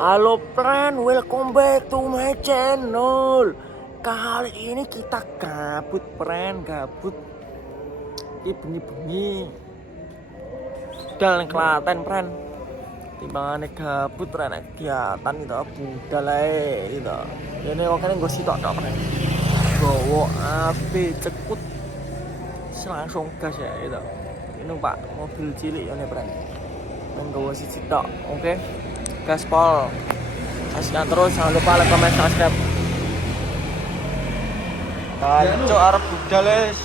Halo friend, welcome back to my channel. Kali ini kita gabut friend, gabut. Ini bengi-bengi. Budal ning Klaten friend. Timbangane gabut friend, kegiatan itu budal ae gitu. Ini makanya gue sitok tok friend. Bawa api cekut. Langsung gas ya gitu. Ini Pak, mobil cilik ya nih friend. Dan gue sitok, oke? Gaspol, saksikan terus, jangan lupa like, comment, subscribe. Ayo arep budal wis.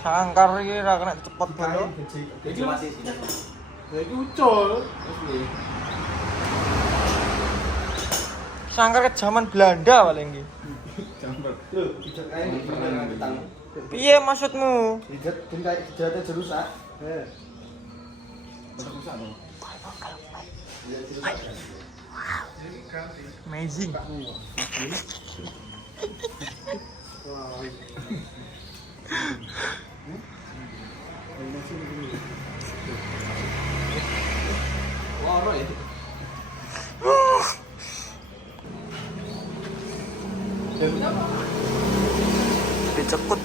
Sangkar iki ra kena cepet bolo. Iki mati. Ya iki ucul. Sangkar ke zaman Belanda paling iki. Jambel. Lho, pijet kae petang. Piye maksudmu? Pijet ben kae pijetnya jerusak. Heh. Rusak lho. Amazing. Loro ya. Dicekut.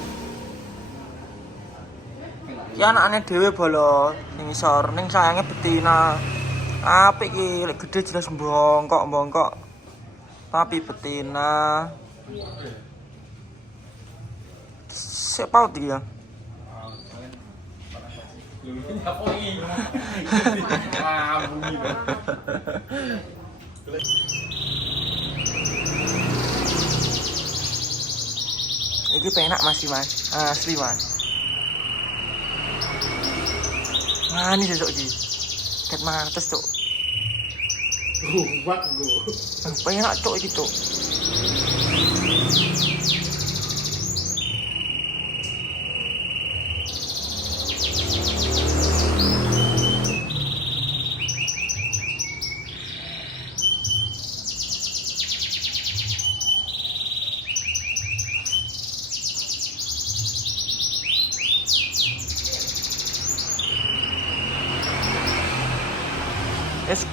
Ya anaknya dhewe bolo ning isor, ning sayange betina. Apik iki, lek gede jelas bongkok. Tapi betina. Sik paut iki ya. Iki penak masih mas, asli mas. Manis sesuk iki. Ket mantes cuk. Buat go. Penak cuk iki cuk.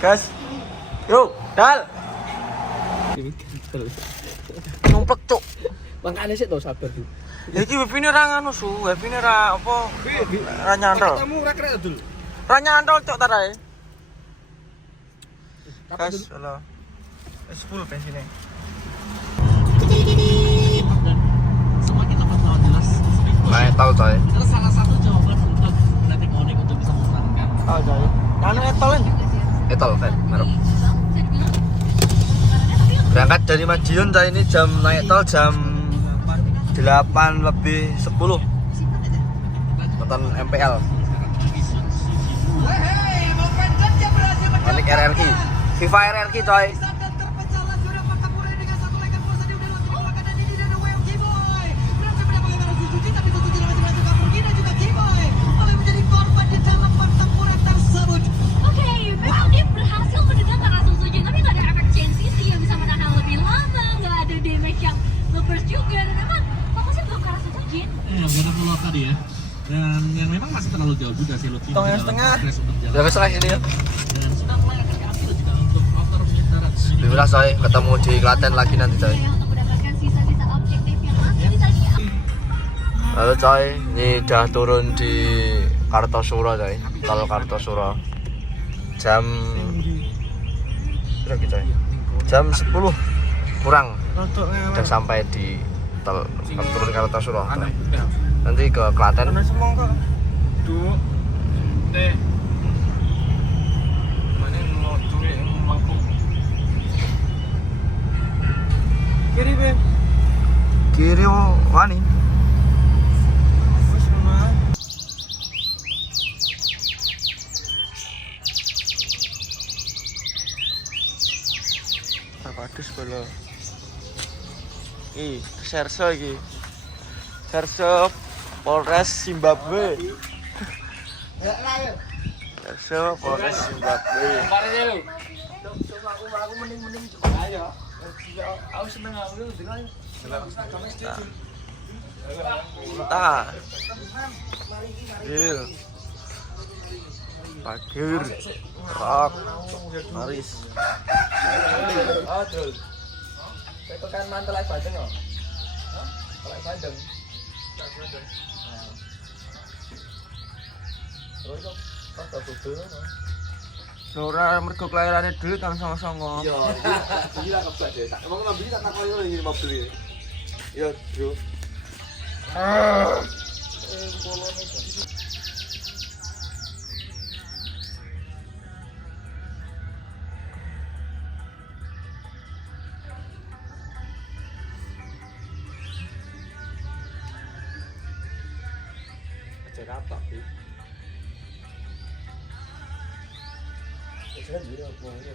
Gas. Yo, dal. Numplek cuk. Makane sik to sabar tuh. Iki wifi-ne ra ngono su, wifi-ne ra apa? Ra nyantol. Kamu ora kena dul. Ra nyantol cuk tarae. Gas, halo. Wis full bensinnya. Semakin lambat lawan jelas. Naik tol coy. Salah satu jawaban untuk Atletik Onyx untuk bisa memenangkan. Oh coy. Anu etol kan? Etol kan, merek. Berangkat dari Madiun coy, ini jam naik tol jam 8:10. Nonton MPL. Balik RRQ. FIFA RRQ coy. Tadi ya, dan yang memang masih terlalu jauh juga sih Lutfi. Tong yang setengah. Udah besok ini ya. Dan sedang melayangkan ke akhir juga untuk motor militer. Bismillah coy, ketemu di Klaten lagi nanti coy. Lalu coy, ini udah turun di Kartosuro coy, tol Kartosuro. Jam berapa coy? Jam 10 kurang udah sampai di tol turun Kartosuro. Nanti ke Klaten. Ada semongko. Duh. Mana mau duit mangkuk. Kiri be. Kiri wani. Padus bolo. Serso iki. Serso Polres Zimbabwe. Serso Polres Zimbabwe. Aku mending ayo. Aku seneng aku dengan Entah. Deal. Pagir. Rock. Maris. Oh, Dul. Itu kan mantel ae Bandeng kok. Hah? Kalau Bandeng. Bandeng. Terus kok rada bodho ngono. Ora mergo kelairane dhewe tahun 99. Iya, gila kebak deh. Emang mobil tak takoni lho ngene mobil. Ya, Bro. Polone. Aja apa, Bi? Jangan dia ngomongnya.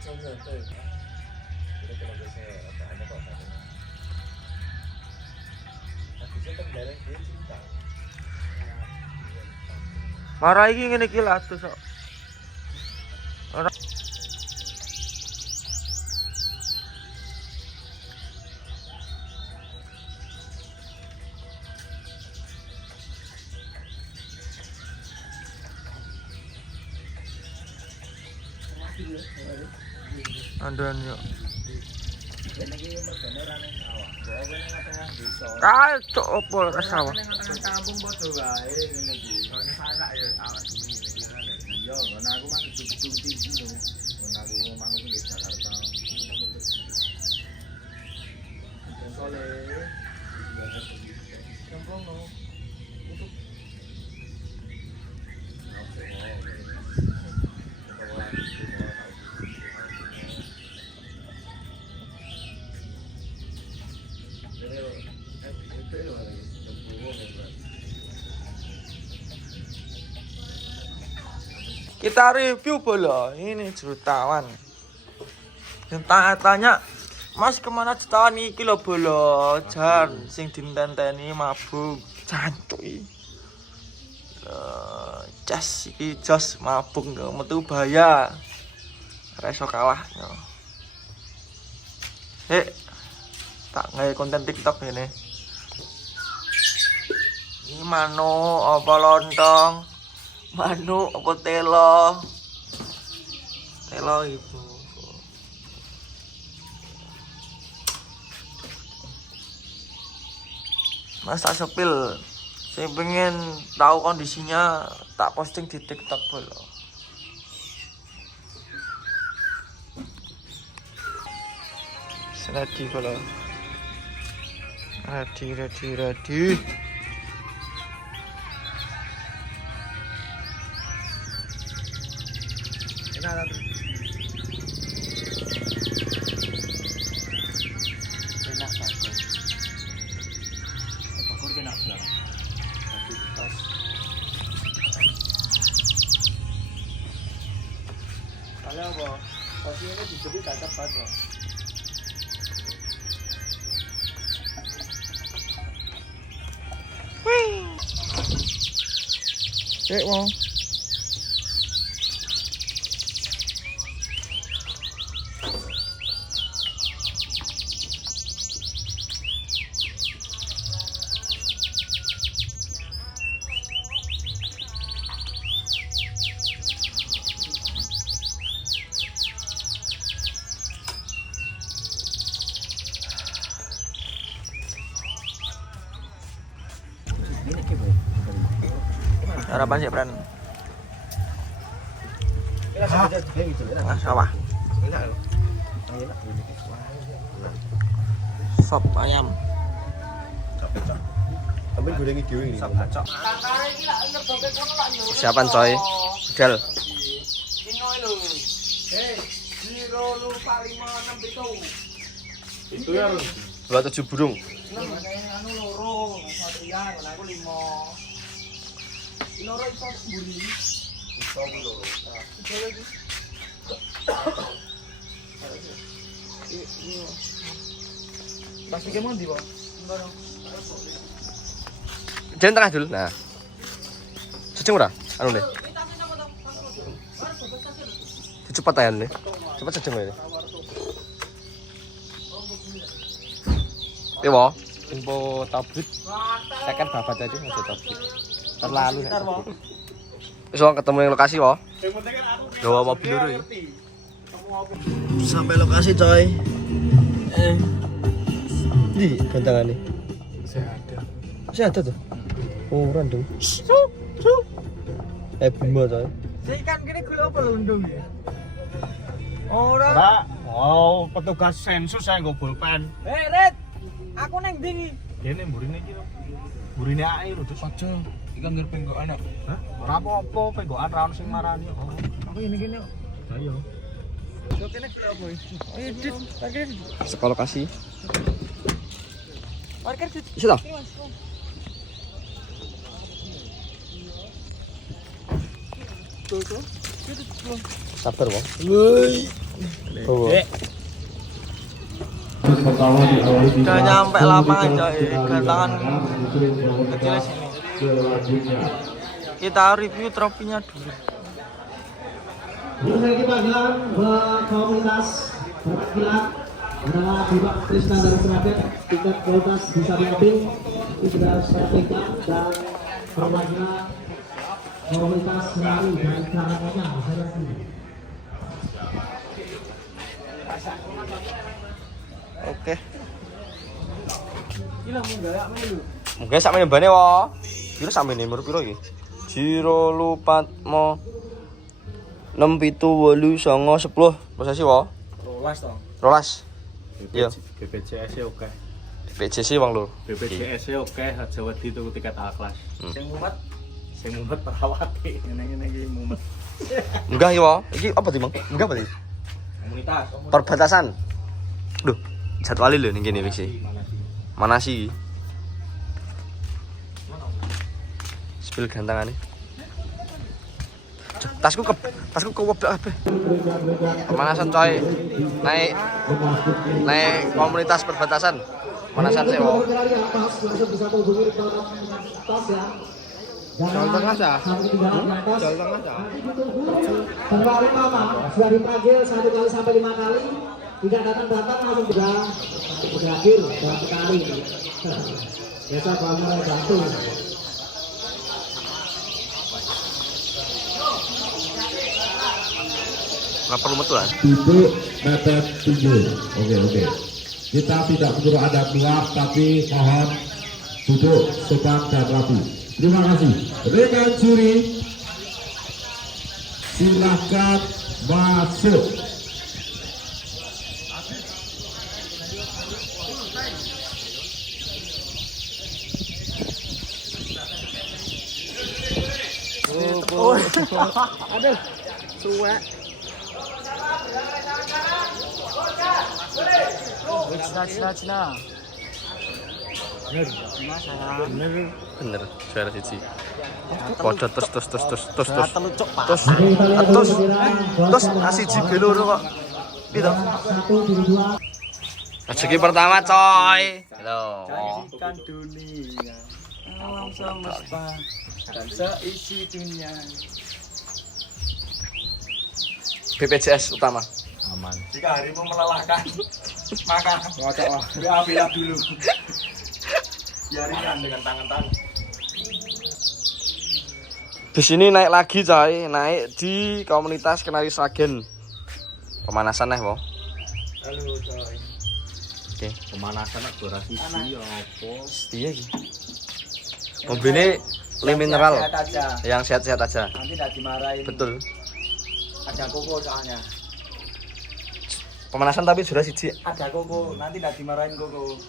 Jangan tuh. Kita kalau bisa ada kok satu. Tapi saya kan jarang dia cinta. Marah iki ngene iki lah tuh sok. Ora andan yo. Kacok opo lah sawah. Kampung padha wae ngene iki. Ono sanak ya awak dhewe ngene. Iya, ngono aku mah betul tinggi lho. Ngono aku ngomong aku di Jakarta. Soleh. Kampung no. Untuk kita review bola ini jutawan. Yang tanya, Mas kemana jutawan iki lho bola jan sing ditenteni mabuk cantuy. Jas iki jos mabuk lho metu bahaya. Ora iso kalah. Tak gawe konten TikTok ini. Ini mano apa lontong? Manu apa telo? Telo ibu. Mas tak sepil. Saya pengen tahu kondisinya, tak posting di TikTok bola. Ready bola. Ready. Enak banget. Bagus enak banget. Kalau apa? Posisinya dijepit tak tepat kok. Wih. Mau. Harapan sih, Pren. Sawah. Sop ayam. Ambil gorengi dhewe ini. Siapan coy? Del. Dino lho. 0 lupa 567. Itu ya, 27 burung. 6 anu loro, Satria, aku 5. Loro iso mburi. Iso ku loro. Iso lagi. Iya. Pas iki mau ndi, Pak? Ngono. Jangan tengah dulu. Nah. Cacing ora? Anu le. Cepat aja nih. Cepat cacing ini. Dewa, info tabut. Saya kan babat aja masih tabut. Terlalu. So ketemu yang lokasi wo. Gawa mobil dulu ya. Sampai lokasi coy. Di gantangan nih. Saya ada tuh. Oh random. Bima coy. Ikan gini gue apa lundung ya? Ora. Oh, petugas sensus saya nggak bolpen. Red. Aku neng dingin. Ini burine iki lho. Burine air terus aja. Ikan nggak penggokan ya? Hah? Ora apa-apa, penggokan ra ono sing marani. Aku ini gini. Ayo. Yo kene gue apa? Edit. Parkir. Sekolah lokasi. Parkir. Sudah. Tuh. Sabar wo. Woi. Oh. Udah nyampe lapangan coy, gantangan kecil sini. Kita review trofinya dulu. Bisa kita bilang komunitas perwakilan adalah Bima Krisna dari Seragen, tingkat kualitas bisa mobil itu sudah saya pegang dan perwakilan komunitas lari dari Karanganyar saya sendiri. Oke. Mungkin sak menembane wo. Piro sak meneh piro iki? Jiro lupatmo 6 7 8 9 10 posisi wo. 12 toh. 12. Iya. BPJS e oke. BPJS wong lho. BPJS e oke, aja wedi tuku tiket A kelas. Sing mumet Perawati. ngene iki mumet. Enggak iki wo. Iki apa sih, Bang? Enggak apa sih? Komunitas. Perbatasan. Duh, jadwalin lho ning kene wis. Mana sih? Spill gantangane. Tasku kewobak kabeh. Pemanasan coy. Naik komunitas perbatasan. Pemanasan sih, wo. Jalan tengah sah. Kembali mama sudah dipanggil 1 kali sampai 5 kali. Tidak datang langsung berakhir dalam sekali. Biasa kalau mulai jatuh. Nggak perlu metu lah. Duduk mepet pinggir. Oke. Kita tidak perlu ada keluar, tapi mohon duduk sopan dan rapi. Terima kasih. Rekan juri, silakan masuk. Aduh. Suwek. Cina. Bener, suara siji. Podot terus. Terus kasih jibe loro kok. Piye to? Rezeki pertama, coy. Halo. Kan dunia. Alam semesta dan seisi dunia. BPJS utama. Aman. Jika harimu melelahkan, maka ambillah dulu. Biaringan dengan tangan-tangan. Di sini naik lagi coy, naik di komunitas Kenari Sragen. Pemanasan nih, wo. Halo coy. Oke. Pemanasan nak durasi ya apa? Iya iki. Mobilnya le mineral Sehat aja. yang sehat-sehat aja. Nanti tidak dimarahin. Betul. Ada koko soalnya. Pemanasan tapi sudah siji. Ada koko, nanti tidak dimarahin koko.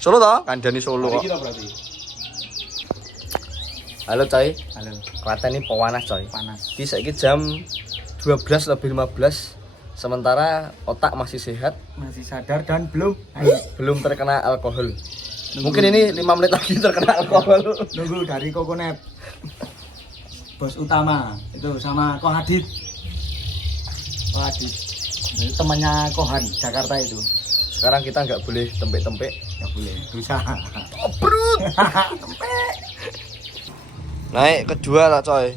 Solo toh? Kandhani Solo kok. Berarti. Halo coy. Halo. Klaten ini pewanas coy. Panas. Iki saiki jam 12 lebih 15. Sementara otak masih sehat, Masih sadar dan belum belum terkena alkohol. Mungkin ini 5 menit lagi terkena alkohol. nunggu dari Kokonep. Bos utama itu sama Kohadit. Itu temannya Kohan Jakarta itu. Sekarang kita nggak boleh tempek-tempek. Nggak boleh. Dosa. Obrut. Naik kedua lah coy.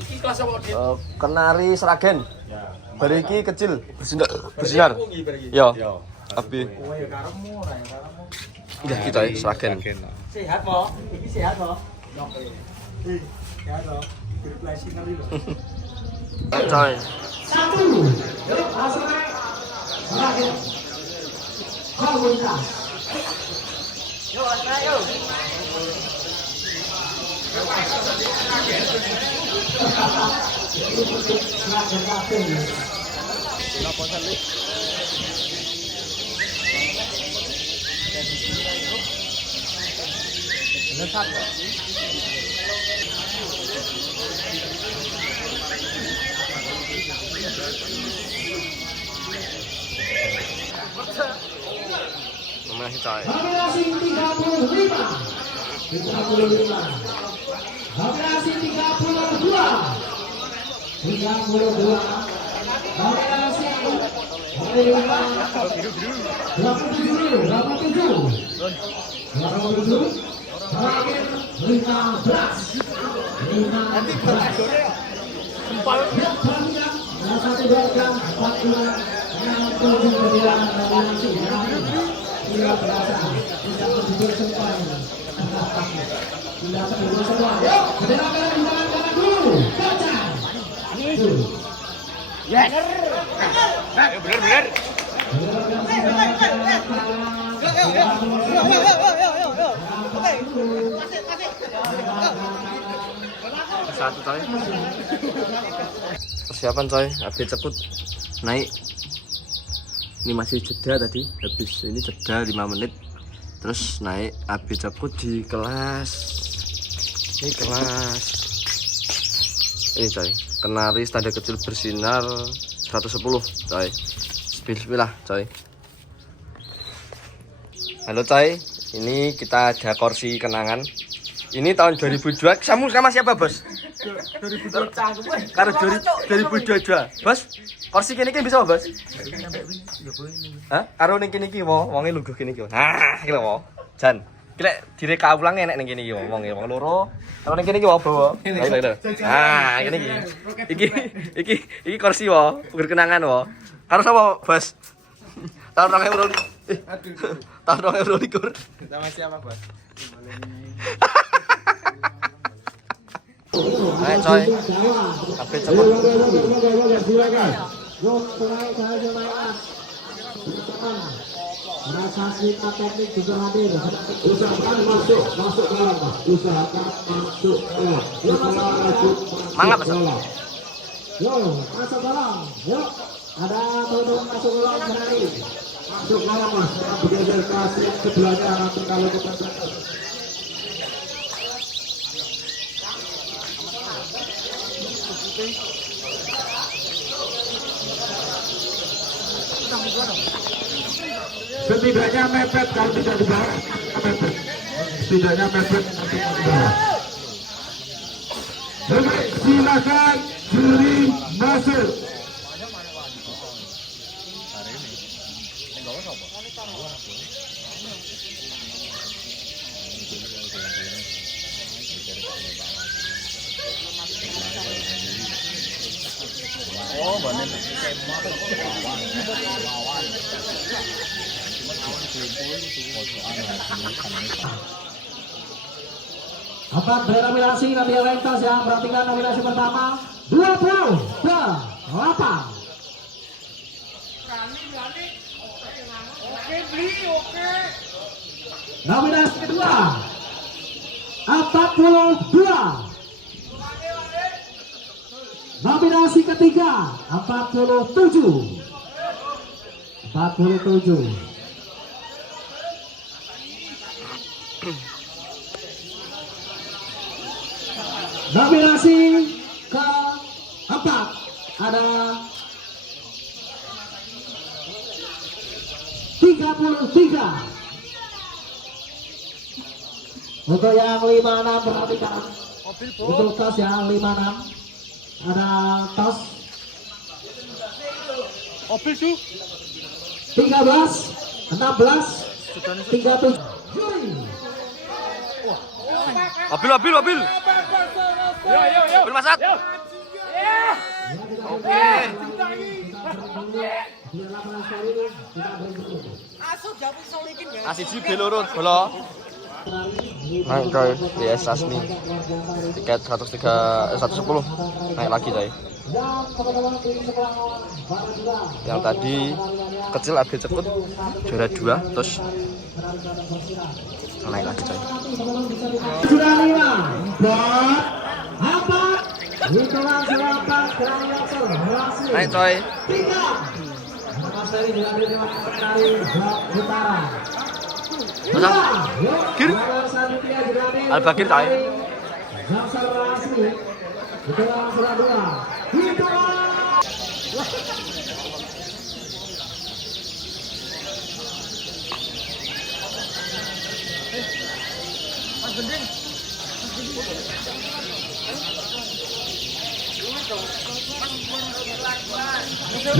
Iki kelas apa, Dit? Kenari Sragen. Bariki kecil bersinar. Yo. Abi. Kowe ya karepmu ora ya karepmu. Iya kita Sragen. Sehat po? Iki sehat po? Coy. Satu. Yuk, langsung naik. Terakhir. Komunitas. Masih coy. Kombinasi 35. 35. Kombinasi 32. 32. Kombinasi 27. Terakhir 15. 15. Ya, perhatikan. Satu gerakan 45. 69 kombinasi. Tidak berasa. Tidak terjujur semua. Tidak terjujur semua. Yuk, gerakan di tangan kanan dulu. Baca. Yes. Bener. Satu coy. Persiapan coy, habis cepet naik. Ini masih jeda tadi, habis ini jeda 5 menit. Terus naik habis cepet di kelas. Ini kelas. Ini coy, kenari standar kecil bersinar 110 coy. Bismillah coy. Halo coy, ini kita ada kursi kenangan. Ini tahun 2002. Kamu sama siapa bos? 2002. Karo 2022. Bos, kursi kene iki bisa bos? Hah? Karo ning kene iki wonge lungguh kene iki. Nah, iki lho wo. Jan, iki lek direka ulang enek ning kene iki wong loro. Karo ning kene iki wo bawa. Lho. Ah, kene iki. Iki kursi wo, kenangan wo. Karo sapa bos? Tahun 2000. Tahun 2022. Sama siapa, Bos? Ayo coy, habis cepet. Silakan. Yuk, naik saja mas. Rasa kita teknik juga hadir. Usahakan masuk dalam mas. Usahakan masuk dalam. Mangap mas. Yuk, masuk dalam. Yuk, ada teman-teman masuk dalam kenari. Masuk dalam mas. Bergeser ke sebelahnya nanti kalau kita setidaknya mepet kalau tidak di bawah mepet. Setidaknya mepet untuk di bawah. Oke, silakan juri masuk. Empat nominasi nanti yang rentas ya. Perhatikan nominasi pertama 28. Nominasi kedua 42. Nominasi ketiga 47. 47. Nominasi keempat ada 33. Untuk yang 56 perhatikan. Untuk tas yang 56 ada tas. Mobil tuh. 13, 16, 37. Juri. Mobil. Mobil masak. Oke. Asiji belurut bola. Naik coy, DS Asmi. Tiket 110. Naik lagi coy. Yang tadi kecil Abdi Cekut juara 2 terus naik lagi coy. Juara 5 buat apa? Hitungan selatan Grandioso berhasil. Naik coy. Mas Ferry diambil dengan dari utara. Pasang. Kir. Al-Bakir coy. Jamsar berhasil. Hitungan selatan 2. Hitungan.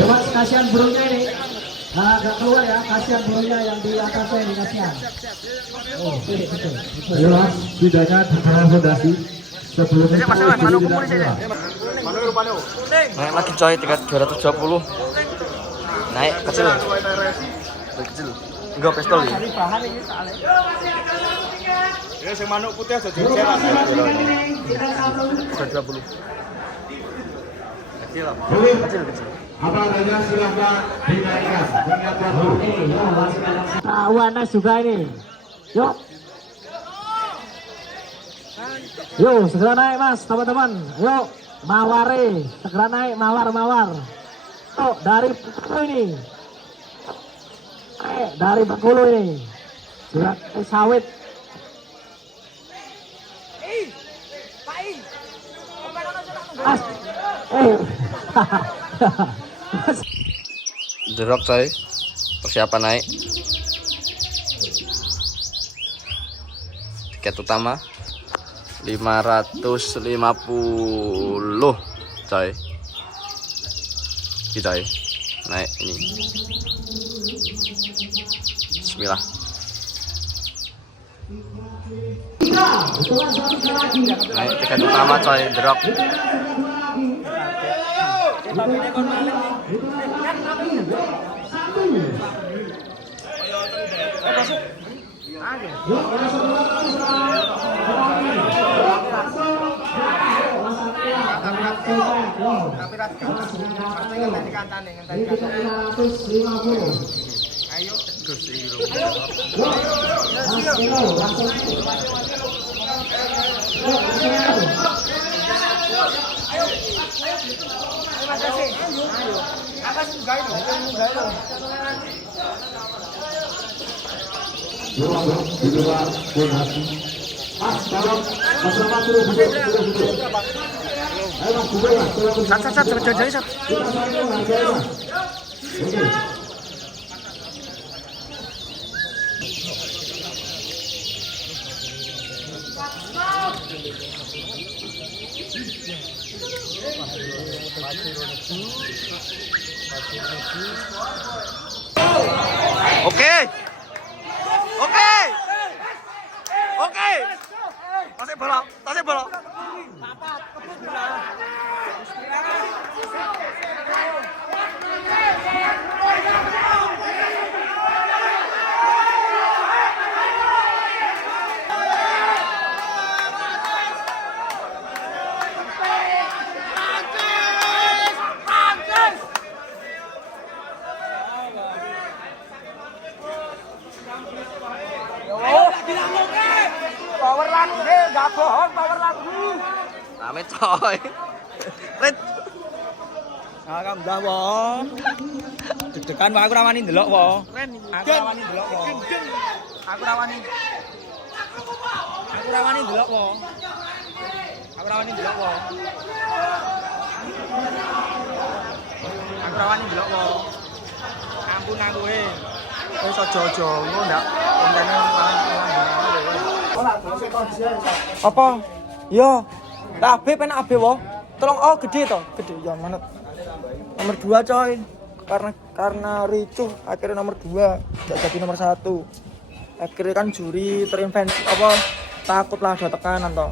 Mas kasihan burungnya ini. Agak keluar ya, kasihan burungnya yang di atasnya ini kasihan. Oh, betul. Ayo mas, tidaknya di bawah fondasi sebelum itu Naik lagi coy, tiket 220. Naik kecil. Kecil. Enggak pistol ya. Ya sing manuk putih aja dijelas. 220. Kecil. apa adanya silahkan dinaikkan ingat waktu. Wanas juga ini. Yuk. Yuk, segera naik mas, teman-teman. Yuk, maware, segera naik, mawar. Yuk, dari Bengkulu ini. Dari Bengkulu ini. Sudah sawit. Mas, Derok coy. Persiapan naik. Tiket utama 550 coy. Kita naik ini. Bismillah. Naik tiket utama coy, Derok. Sat. Oke. Tasik bola. Power lagu deh, gak bohong power lagu. Rame coy. Rit. Alhamdulillah wong. Deg-degan wae aku ra wani ndelok wae. Aku ra wani ndelok wae. Aku ra wani ndelok wae. Ampun aku wis aja-aja engko ndak kontene apa? Yo, AB penak AB wo. Tolong gede to, gede ya manet. Nomor 2 coy. Karena ricuh akhirnya nomor 2, enggak jadi nomor 1. Akhirnya kan juri terinvensi apa takut lah ada tekanan toh.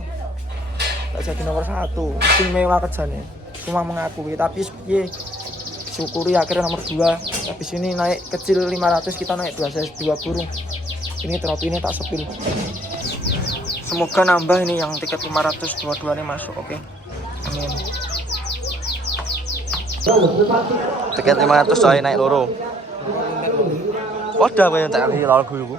Enggak jadi nomor 1. Sing mewah kerjane. Cuma mengakui tapi piye syukuri akhirnya nomor 2. Habis ini naik kecil 500 kita naik 2 burung. Ini trofi ini tak sepil. Semoga nambah ini yang tiket 500 dua-duanya masuk. Oke. Amin. Tiket 500 coy naik loro. Wadah kowe entek iki lagu iku.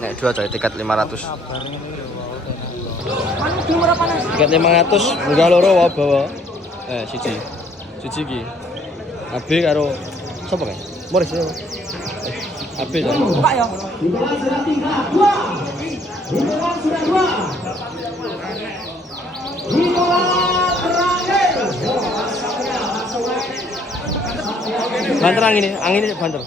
Nek dua coy tiket 500. Tiket 500 munggah loro wae bawa. Siji. Siji iki. AB karo sapa kae? Morris ya. AB to. Buka ya. Banter angin ini banter.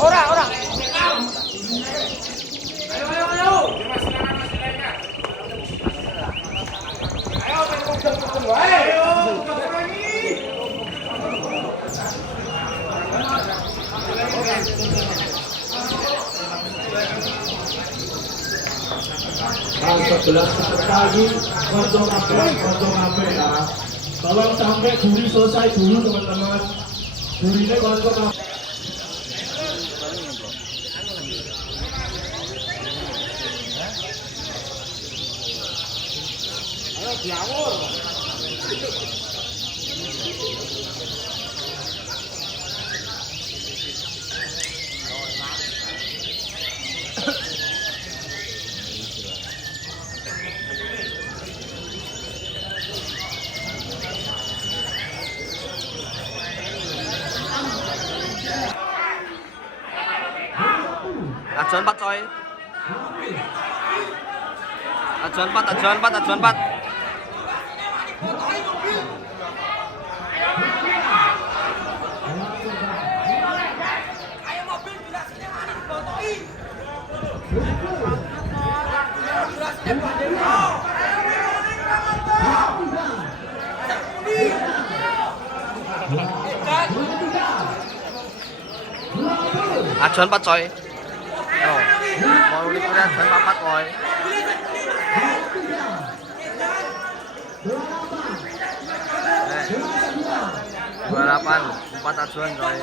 Ora. Sebelas pagi kocok kafe ya. Tolong sampai juri selesai dulu teman-teman. Jurinya kocok kafe. Ajuan 4 coy. Ajuan 4. Ajuan 4 coy. Yo, mau liburan ajuan 4 coy. Balapan 4 ajuan coy.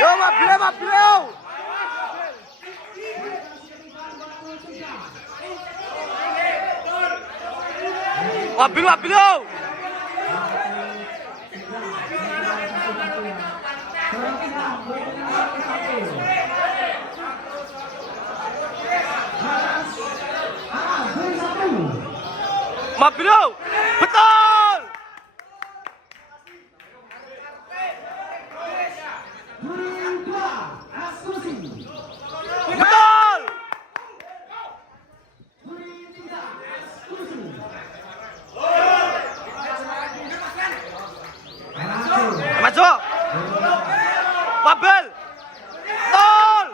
Yo, mobil. Mobil yo. Mobil yo. Betul. Betul. Maju. Mobil. Betul.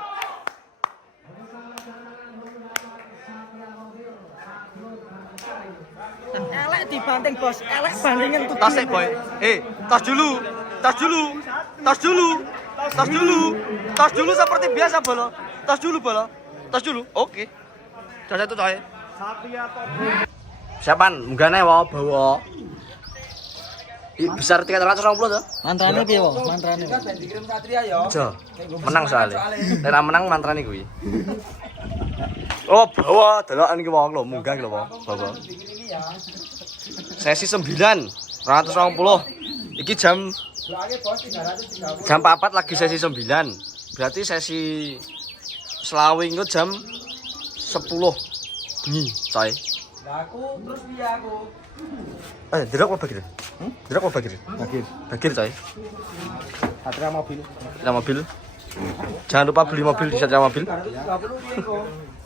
Elek dibanting bos, elek bandingin tuh. Tas boy. Tas dulu seperti biasa bolo. Tas dulu. Oke. Tas itu coy. Siapaan? Munggane wae bawa. Besar 320 tuh. Mantrane piye, Wo? Mantrane. Aja. Menang soalnya. Nek ra menang mantrane kuwi. Oh, bawa delokan iki wong lho, munggah lho, bawa. Sesi 9, 220. Iki jam 4 lagi sesi 9. Berarti sesi selawing itu jam 10 bengi, coy. Lah aku terus piye aku? Delok apa bagir? Delok apa bagir? Bagir, coy. Satria mobil. Satria mobil. Jangan lupa beli mobil di Satria Mobil.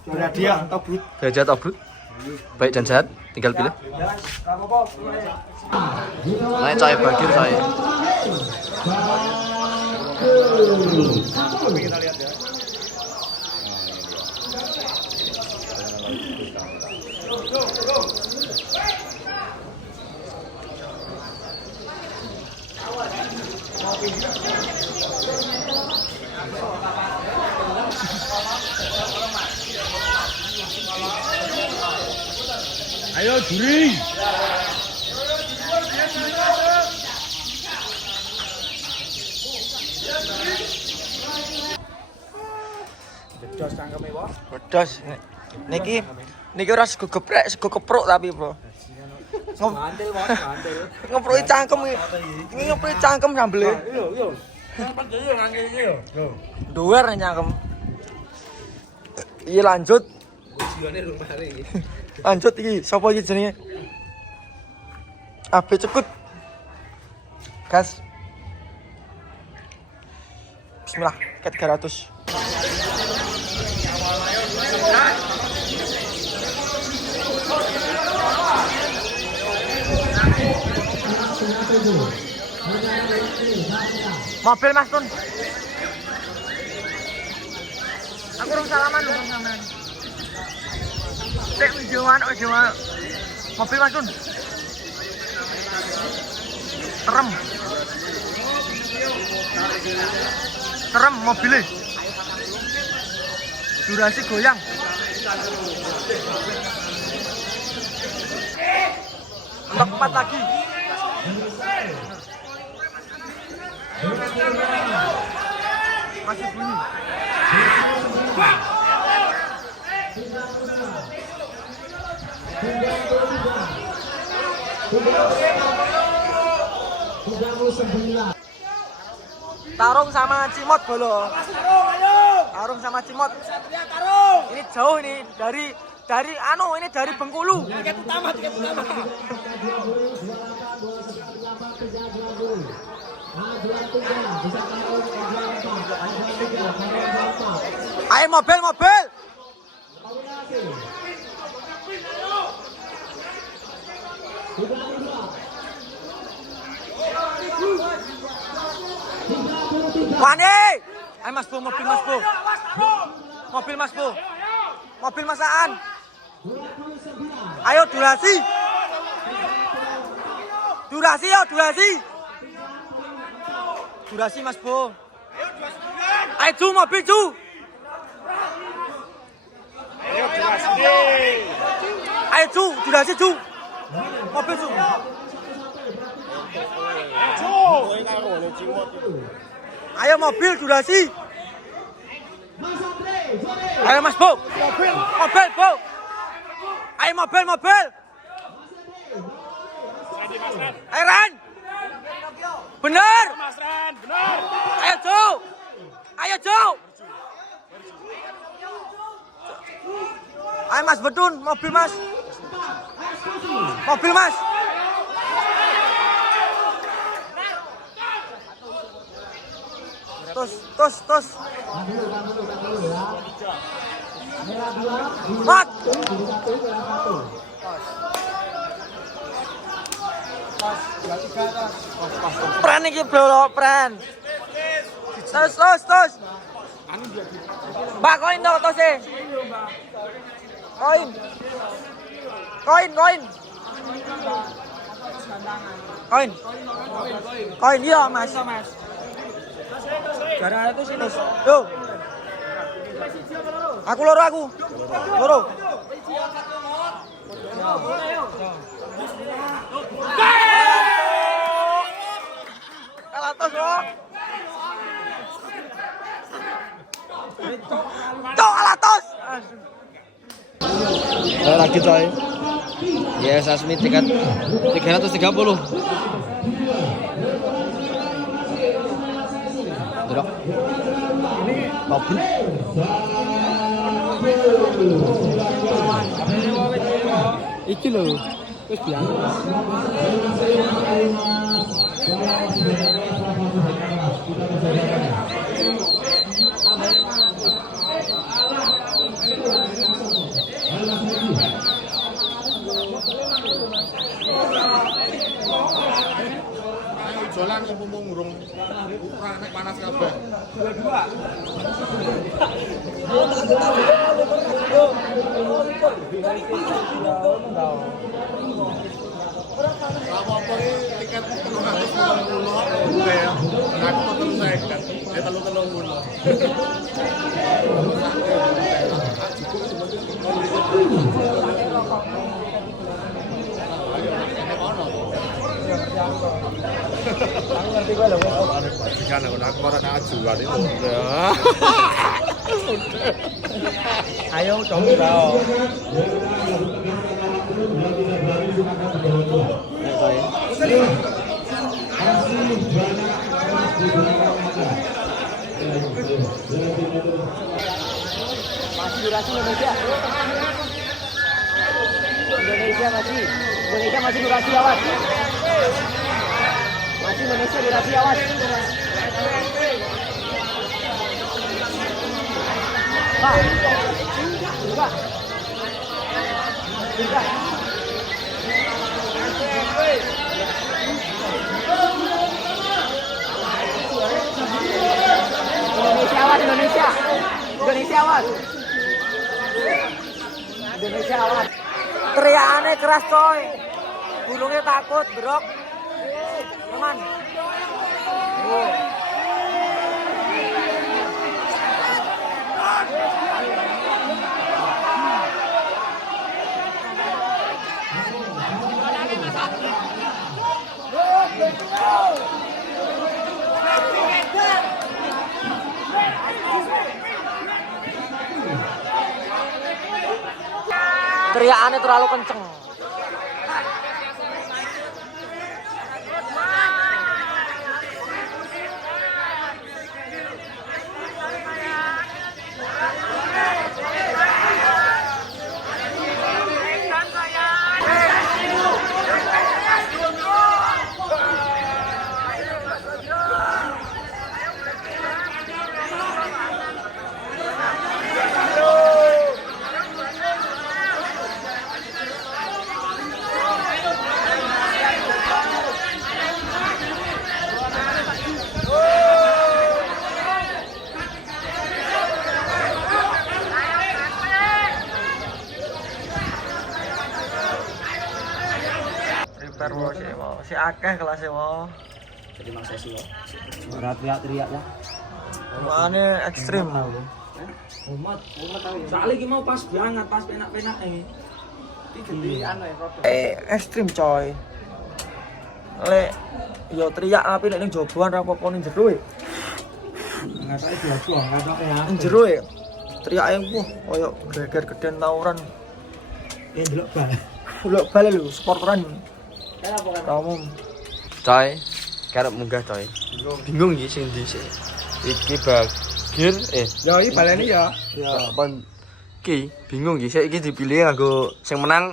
Berhadiah tobut. Gajah tobut. Baik dan sehat, tinggal pilih. Naik coy, bagir coy. Ayo juri. Jedos cangkeme wae. Pedas. Niki ora sego geprek, sego kepruk tapi, Bro. Mantil wae, mantil. Ngepruki cangkem iki. Iki ngepruki cangkem sambele. Yo. Sampai yo ngangge iki yo. Duwer cangkem. Iya lanjut. Tujuane rumah iki. Lanjut iki, sapa iki jenenge? Abe cekut. Gas. Bismillah, ket 300. Mobil Mas Kun. Aku urung salaman lho sampean. Cek videoan. Mobil Mas Kun. Serem mobilnya. Durasi goyang. Tepat lagi. Masih bunyi. Tarung sama Cimot bolo. Tarung sama Cimot. Ini jauh ini dari ini dari Bengkulu. Tiket utama. Ayo mobil. Wani! Ayo Mas Bu, mobil Mas Bu. Mobil Mas Bu. Mobil masaan. Ayo durasi. Durasi Mas Bu. Ayo Ju, mobil Ju. Ayo Ju, durasi Ju. Mobil Ju. Ayo mobil durasi. Ayo Mas Bu. Mobil Bu. Ayo mobil. Ayo Ran. Bener. Ayo Ju. Ayo Mas Bedun, mobil Mas. Tos. Mat. Pren iki bro, pren. Tos. Mbak koin dong tose. Koin iya Mas. Gara itu sini. Yo. Aku loro. Kalatos lo. Kalatos. Lagi coy. Yes, Asmi tiket 330. Duduk. Mobil. Iki lho. Wis biang. Soalnya aku mau ngurung ukuran naik panas kabeh. Apa tiket 350 ya. Aku terus seket. Telu mulu. Bajingan aku ora ajuan itu. Ayo dong bro. Masih durasi Indonesia. Indonesia masih durasi awas. Masih Indonesia durasi awas. Pak. Buka. Buka. Indonesia awas, Indonesia. Indonesia awas. Indonesia awas. Teriakannya keras coy. Burungnya takut, brok. Teman. Teriakannya terlalu kenceng. Si akeh kelasnya mau. Jadi mang sesi ya. Ora teriak-teriak ya. Makanya ekstrim. Umat tahu ya. Soalnya iki mau pas banget, pas penak-penak Ekstrim coy. Lek yo teriak tapi lek ning joboan ra apa-apa ning jero e. Enggak tahu jobo, enggak tahu ya. Ning jero e. Teriake wah koyo geger geden tawuran. Delok bal. Delok bal lho supporteran. Kamu Coy, karep munggah coy. Bingung iki sing ndi sih. Iki bagir Ya iki baleni ya. ya Pon iki bingung iki. Sik iki dipilih nganggo sing menang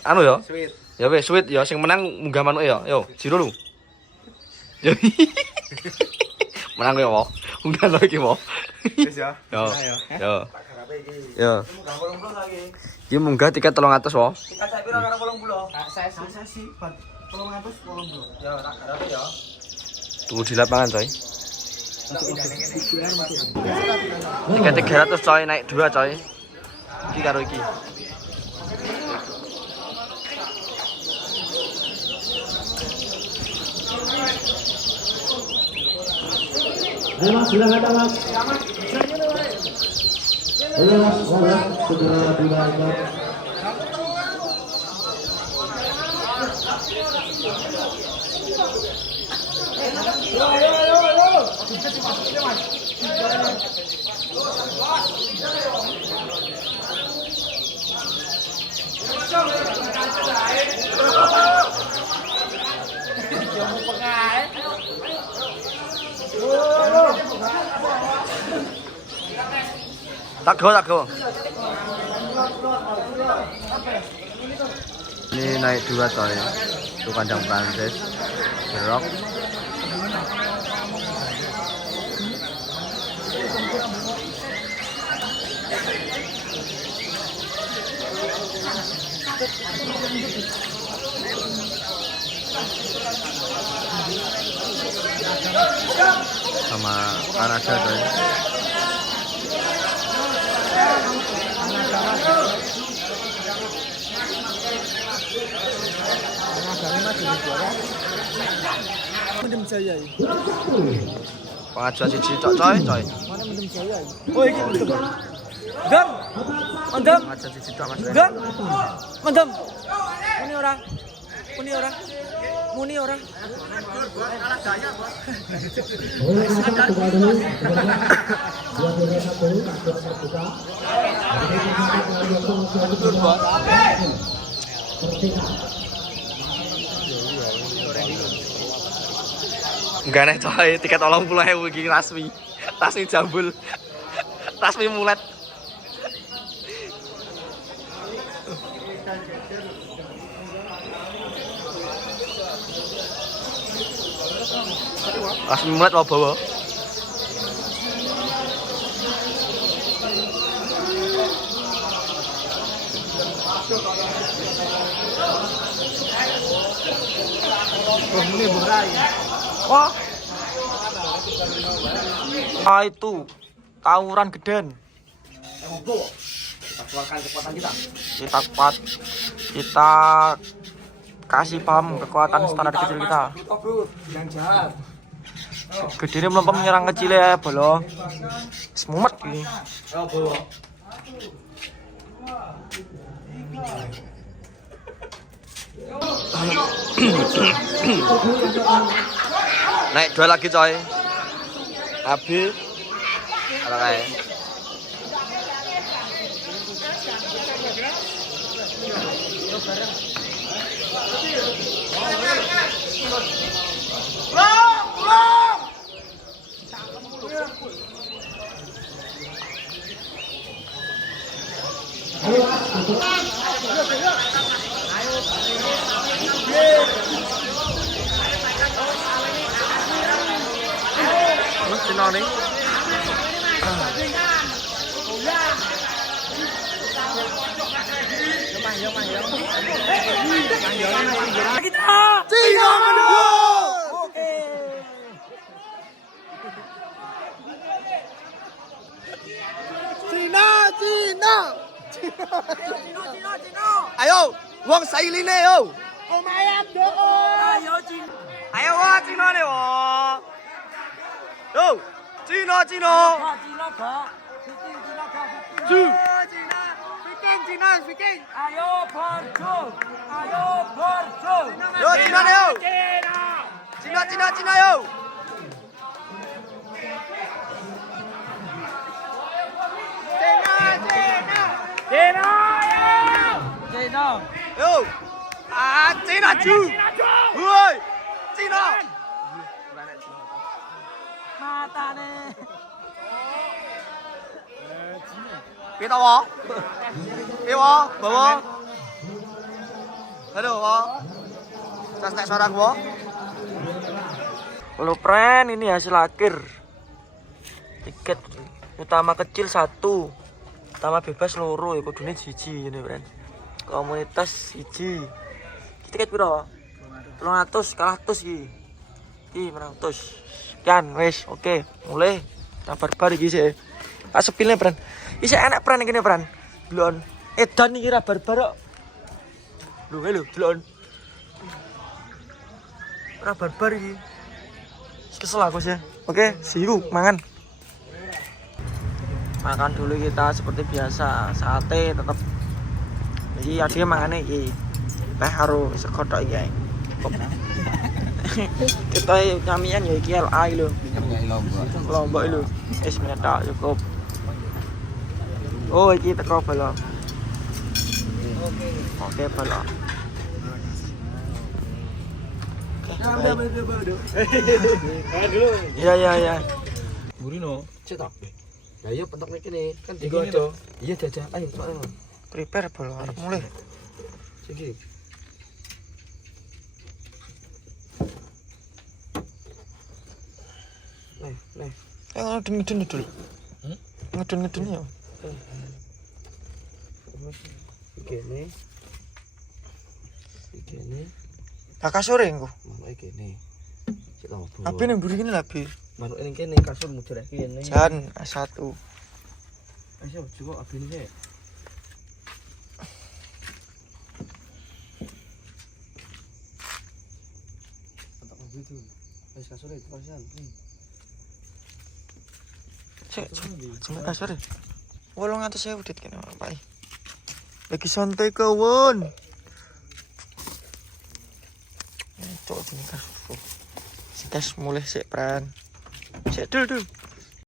anu ya. Sweet. Ya wis suwit ya sing menang munggah manuke ya. Yo, jiro lu. Yo. Menang kowe apa? Munggah lho iki apa? Wis ya. Yo. Yo. iki. Yo. munggah 80 lagi. Iki munggah tiket 300 wae. Tingkat sak pira karo 80? Sesi 380. Ya tak garape ya. Tunggu di lapangan coy. Tiket 300 coy naik 2 coy. Iki karo iki. Ayo mas, silakan datang mas. Ayo mas, segera dilakukan. Tak go. Ini naik 2 coy. Itu kandang Prancis. Jerok. sama Kanada coy. Mendem jaya ini. Pengajuan siji tok coy. Mana mendem jaya ini? Oh iki mendem. Mendem. Mendem. Pengajuan siji tok Mas. Mendem. Mendem. Muni ora? Muni ora? Muni ora? Oleh karena itu dulu buat diri satu takut terbuka. Enggak nih coy, tiket 80.000 iki rasmi. Rasmi jambul. Rasmi mulet. Rasmi mulet mau bawa. Ini berai. Wah. Ah itu tawuran geden. Kita keluarkan kekuatan kita. Kita kasih paham kekuatan standar kecil kita. Yang jahat. Gedene melempem nyerang kecil ya, bolo. Semumet ini. Oh, bawa. Naik dua lagi coy. Abi. Ada kayak. Cina nih. Cina kedua. Oke. Cina. Ayo, wong sailine yo. Omayam doko. Ayo Cina. Ayo wah Cina nih wah. Yo, Cina. Cina ba. Cina. Speaking. Ayo borjo. Yo Cina nih yo. Cina yo. Cina. Yo. Ah, Cina ju. Woi, Cina. Matane. Kita wah. Bawa. Aduh, wah. Tes suara gua. Lo pren, ini hasil akhir. Tiket utama kecil 1, utama bebas loro ya kudune siji ini pren. Komunitas siji. Tiket piro? 300 kalah 100 iki. Iki 100. Sekian wis, oke. Mulai kita barbar iki sih. Asepilnya pren. Iki enak pren iki pren. Delon. Edan iki ra barbar kok. Lho, delon. Ra barbar iki. Kesel aku sih. Oke, see you, mangan. Makan dulu kita seperti biasa. Sate tetap. Jadi adike mangane iki. Teh karo sego tok iki. Kita nyamian ya iki LA lho. Lombok lho. Wis menetak cukup. Oh, iki teko balok. Oke, balok. Iya. Burino. Cetak. Lah iya pentok nek kene kan Iki to. Iya jajah. Ayo soalnya. Prepare balok arep mulai. Siki. Nih. Ngeden dulu. Ngeden ya. Iki nih. Bakal sore engko. Mulai kene. Cek to. Api nang mburi kene lho, Abi. Manuk ning kene kasur mujur kene. Jan A1. Ayo coba abine sik. Tak begitu. Wis kasur itu pasian. Cek, cek kasur. 800.000 dit kene Pak. Lagi santai kawan. Cok ini kasur. Sikas mulai sik pran. Sik dul.